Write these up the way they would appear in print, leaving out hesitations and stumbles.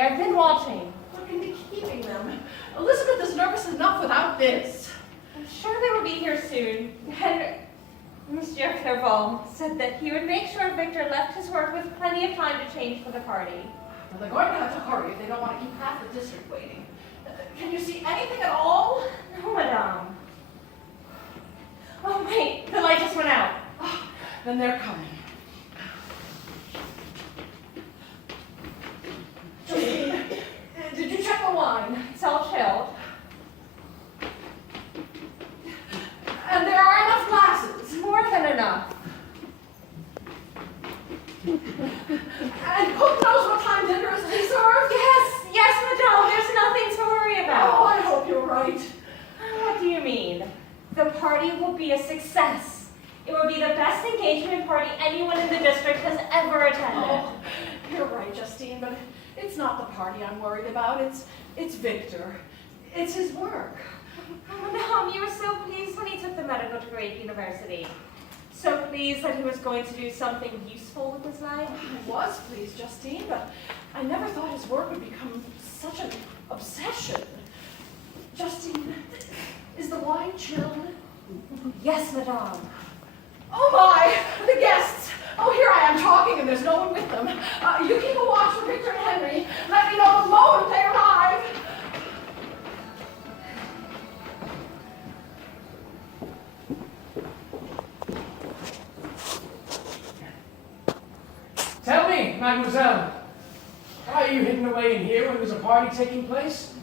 I've been watching. What can be keeping them? Elizabeth is nervous enough without this. I'm sure they will be here soon. And Monsieur Clerval said that he would make sure Victor left his work with plenty of time to change for the party. Well, they're going to have to hurry if they don't want to keep half the district waiting. Can you see anything at all? No, madame. Oh, wait, the light just went out. Oh, then they're coming. Justine, did you check the wine? It's all chilled. And there are enough glasses. More than enough. And cook knows what time dinner is to be served? Yes, madame, there's nothing to worry about. Oh, I hope you're right. What do you mean? The party will be a success. It will be the best engagement party anyone in the district has ever attended. Oh, you're right, Justine, but it's not the party I'm worried about. It's Victor. It's his work. Oh, madame, you were so pleased when he took the medical degree at university. So pleased that he was going to do something useful with his life. I was pleased, Justine, but I never thought his work would become such an obsession. Justine, is the wine chilled? Yes, madame. Oh my, the guests! Oh, here I am talking and there's no one with them. You keep a watch for Victor and Henry. Let me know the moment they arrive. Tell me, mademoiselle, why are you hidden away in here when there's a party taking place?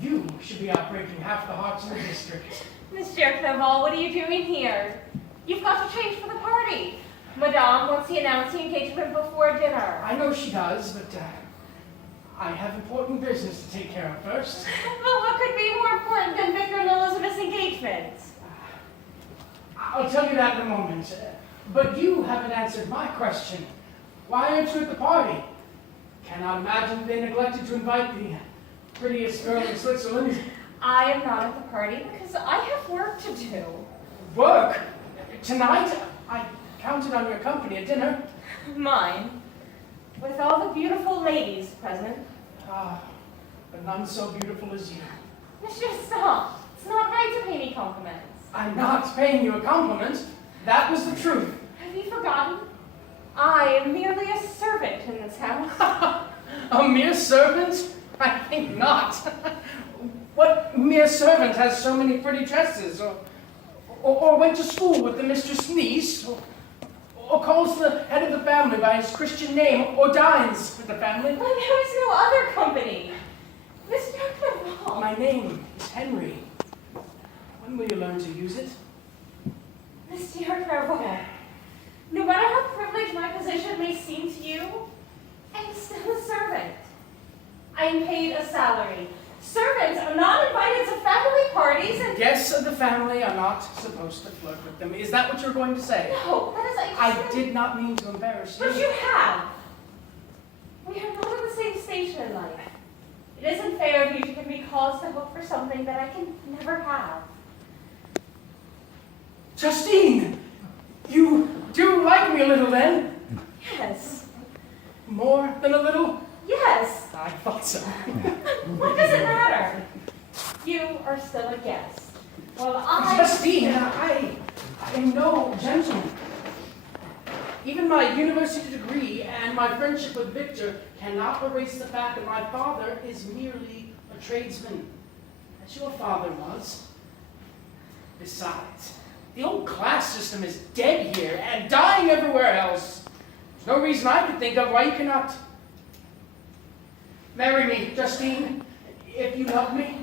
You should be out breaking half the hearts in the district. Monsieur Clerval, what are you doing here? You've got to change for the party. Madame wants to announce the engagement before dinner. I know she does, but I have important business to take care of first. Well, what could be more important than Victor and Elizabeth's engagement? I'll tell you that in a moment. But you haven't answered my question. Why aren't you at the party? Cannot imagine they neglected to invite the prettiest girl in Switzerland. I am not at the party because I have work to do. Work? Tonight? I counted on your company at dinner. Mine. With all the beautiful ladies present. Ah, but none so beautiful as you. Monsieur, stop. It's not right to pay me compliments. I'm not paying you a compliment. That was the truth. Have you forgotten? I am merely a servant in this house. A mere servant? I think not. What mere servant has so many pretty dresses, or went to school with the mistress' niece, or calls the head of the family by his Christian name, or dines with the family? Well, there is no other company. Mr. Clerval. My name is Henry. When will you learn to use it? Monsieur Clerval, no matter how privileged my position may seem to you, I am still a servant. I am paid a salary. Servants are not invited to family parties and— Guests of the family are not supposed to flirt with them. Is that what you're going to say? No, that is— I did not mean to embarrass you. But you have. We are not in the same station in life. It isn't fair of you to give me cause to hope for something that I can never have. Justine! You do like me a little then? Yes. More than a little? Yes. I thought so. What does it matter? You are still a guest. Well, Justine, I am no gentleman. Even my university degree and my friendship with Victor cannot erase the fact that my father is merely a tradesman, as your father was. Besides, the old class system is dead here and dying everywhere else. There's no reason I could think of why you cannot marry me, Justine, if you love me.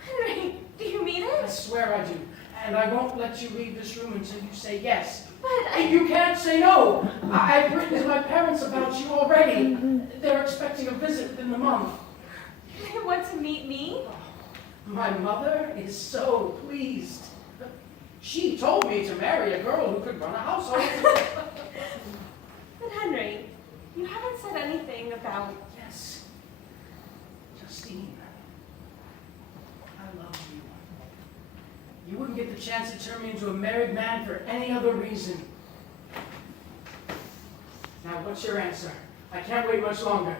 Henry, do you mean I it? swear I do. And I won't let you leave this room until you say yes. But You can't say no. I've written to my parents about you already. They're expecting a visit within the month. You want to meet me? My mother is so pleased. She told me to marry a girl who could run a household. But Henry, you haven't said anything about... Yes. Justine, I love you. You wouldn't get the chance to turn me into a married man for any other reason. Now, what's your answer? I can't wait much longer.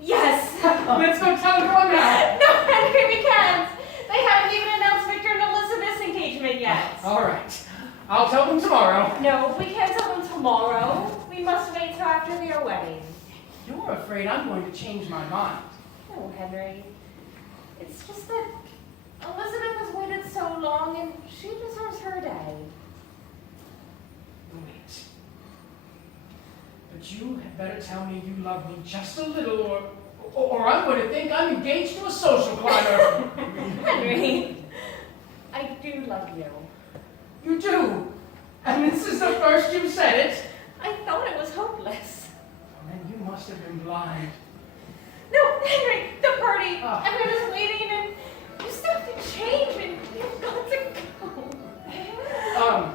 Yes! Let's go tell everyone now. No, Henry, we can't. They haven't even announced Victor and Elizabeth's engagement yet. All right. I'll tell them tomorrow. No, we can't tell them tomorrow. We must wait till after their wedding. You're afraid I'm going to change my mind. No, Henry. It's just that Elizabeth has waited so long and she deserves her day. Wait. But you had better tell me you love me just a little, or I'm going to think I'm engaged to a social climber. Henry, I do love you. You do? And this is the first you've said it? I thought it was hopeless. Then you must have been blind. No, Henry, the party. Ah. Everyone's waiting and you still have to change and you've got to go.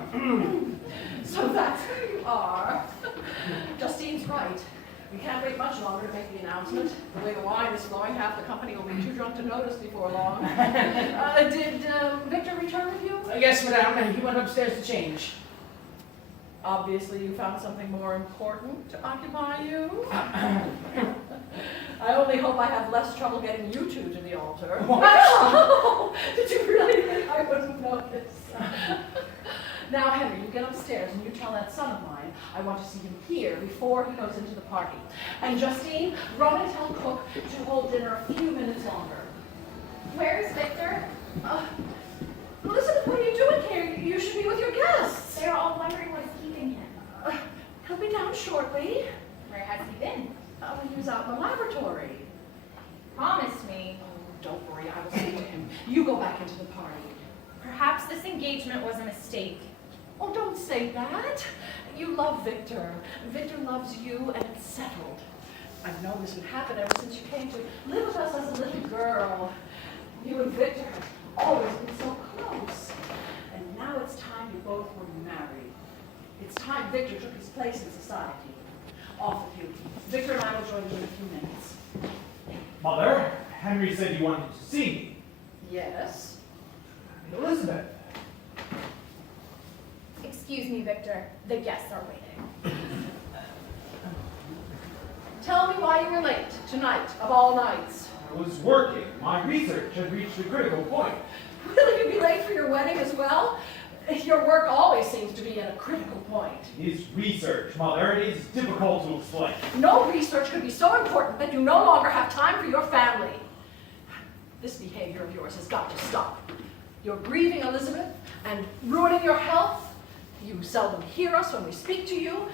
So that's who you are. Justine's right. We can't wait much longer to make the announcement. The way the wine is flowing, half the company will be too drunk to notice before long. Did Victor return with you? Yes, madame. He went upstairs to change. Obviously, you found something more important to occupy you. I only hope I have less trouble getting you two to the altar. What? Did you really think I wouldn't notice? Now, Henry, you get upstairs and you tell that son of mine I want to see him here before he goes into the party. And Justine, run and tell Cook to hold dinner a few minutes longer. Where's Victor? Elizabeth, what are you doing here? You should be with your guests. They're all wondering what's keeping him. He'll be down shortly. Where has he been? He was out in the laboratory. Promise me. Oh, don't worry, I will say to him. You go back into the party. Perhaps this engagement was a mistake. Oh, don't say that. You love Victor. Victor loves you, and it's settled. I've known this would happen ever since you came to live with us as a little girl. You and Victor have always been so close. And now it's time you both were married. It's time Victor took his place in society. Off with you. Victor and I will join you in a few minutes. Mother, Henry said you wanted to see me. Yes? Elizabeth. Excuse me, Victor. The guests are waiting. Tell me why you were late tonight, of all nights. I was working. My research had reached a critical point. Will you be late for your wedding as well? Your work always seems to be at a critical point. It is research, Mother. It is difficult to explain. No research could be so important that you no longer have time for your family. This behavior of yours has got to stop. You're grieving Elizabeth and ruining your health. You seldom hear us when we speak to you.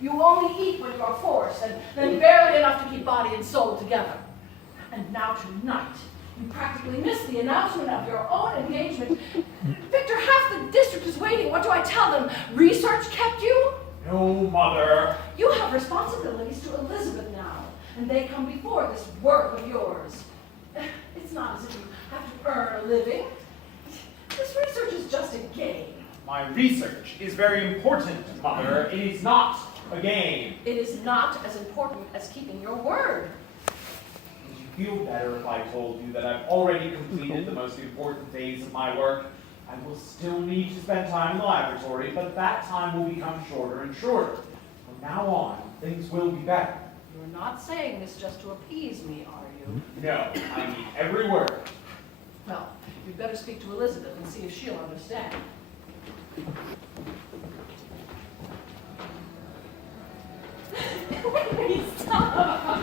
You only eat when you're forced, and then barely enough to keep body and soul together. And now tonight, you practically missed the announcement of your own engagement. Victor, half the district is waiting. What do I tell them? Research kept you? No, Mother. You have responsibilities to Elizabeth now, and they come before this work of yours. It's not as if you have to earn a living. This research is just a game. My research is very important, Mother. It is not a game. It is not as important as keeping your word. Would you feel better if I told you that I've already completed the most important phase of my work? I will still need to spend time in the laboratory, but that time will become shorter and shorter. From now on, things will be better. You're not saying this just to appease me, are you? No, I mean every word. Well, you'd better speak to Elizabeth and see if she'll understand. Stop!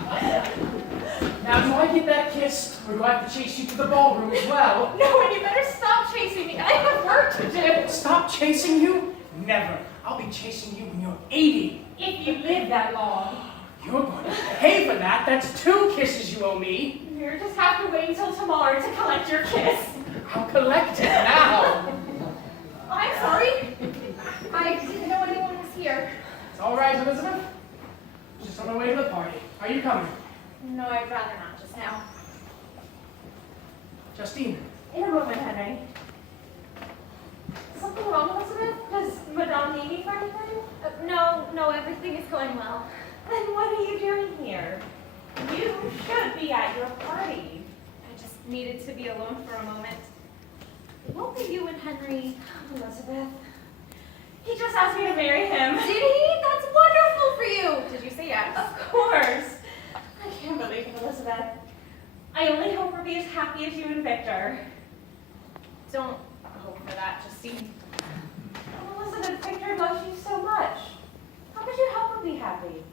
Now, do I get that kiss, or do I have to chase you to the ballroom as well? No, and you better stop chasing me. I have work to do. Stop chasing you? Never. I'll be chasing you when you're 80. If you live that long. You're going to pay for that. That's 2 kisses you owe me. You just have to wait until tomorrow to collect your kiss. I'll collect it now. I'm sorry. I didn't know anyone was here. It's all right, Elizabeth. Just on my way to the party. Are you coming? No, I'd rather not just now. Justine. In a moment, Henry. Something wrong, Elizabeth? Does Madame need me for anything? No, everything is going well. Then what are you doing here? You should be at your party. I just needed to be alone for a moment. What were you and Henry? Elizabeth. He just asked me to marry him. Did he? That's wonderful for you. Did you say yes? Of course. I can't believe it, Elizabeth. I only hope we'll be as happy as you and Victor. Don't hope for that, Justine. Oh, Elizabeth, Victor loves you so much. How could you help him be happy?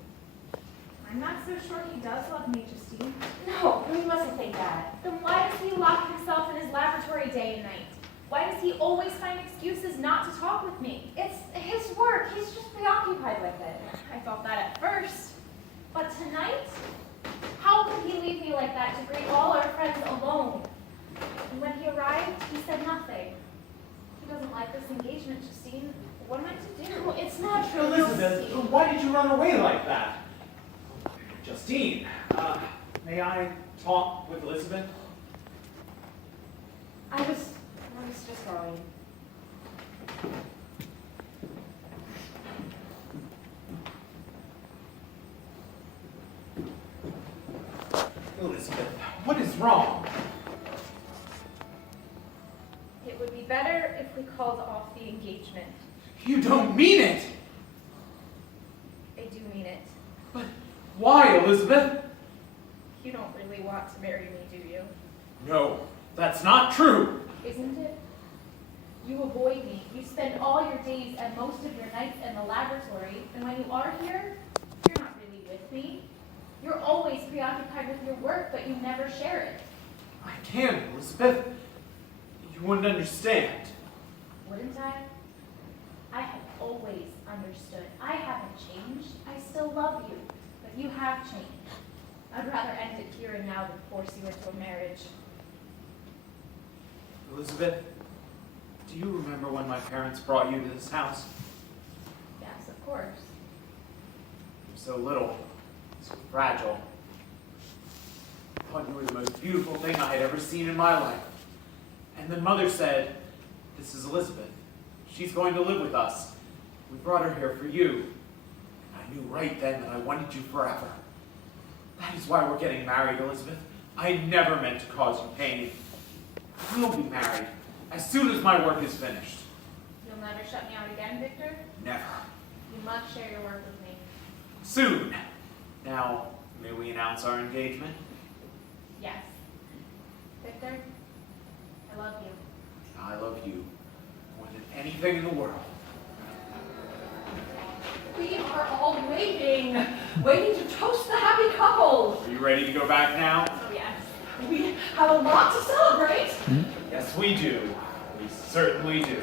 I'm not so sure he does love me, Justine. No, we mustn't think that. Then why does he lock himself in his laboratory day and night? Why does he always find excuses not to talk with me? It's his work. He's just preoccupied with it. I thought that at first. But tonight? How could he leave me like that to greet all our friends alone? And when he arrived, he said nothing. He doesn't like this engagement, Justine. What am I to do? No, it's not true. Elizabeth, why did you run away like that? Justine, may I talk with Elizabeth? I was just going. Elizabeth, what is wrong? It would be better if we called off the engagement. You don't mean it! I do mean it. But why, Elizabeth? You don't really want to marry me, do you? No, that's not true. Isn't it? You avoid me. You spend all your days and most of your nights in the laboratory, and when you are here, you're not really with me. You're always preoccupied with your work, but you never share it. I can, Elizabeth. You wouldn't understand. Wouldn't I? I have always understood. I haven't changed. I still love you, but you have changed. I'd rather end it here and now than force you into a marriage. Elizabeth, do you remember when my parents brought you to this house? Yes, of course. You were so little, so fragile. I thought you were the most beautiful thing I had ever seen in my life. And then Mother said, "This is Elizabeth. She's going to live with us. We brought her here for you." And I knew right then that I wanted you forever. That is why we're getting married, Elizabeth. I never meant to cause you pain. We'll be married as soon as my work is finished. You'll never shut me out again, Victor? Never. You must share your work with me. Soon. Now, may we announce our engagement? Yes. Victor, I love you. I love you more than anything in the world. We are all waiting to toast the happy couple. Are you ready to go back now? Oh, yes. We have a lot to celebrate. Yes, we do. We certainly do.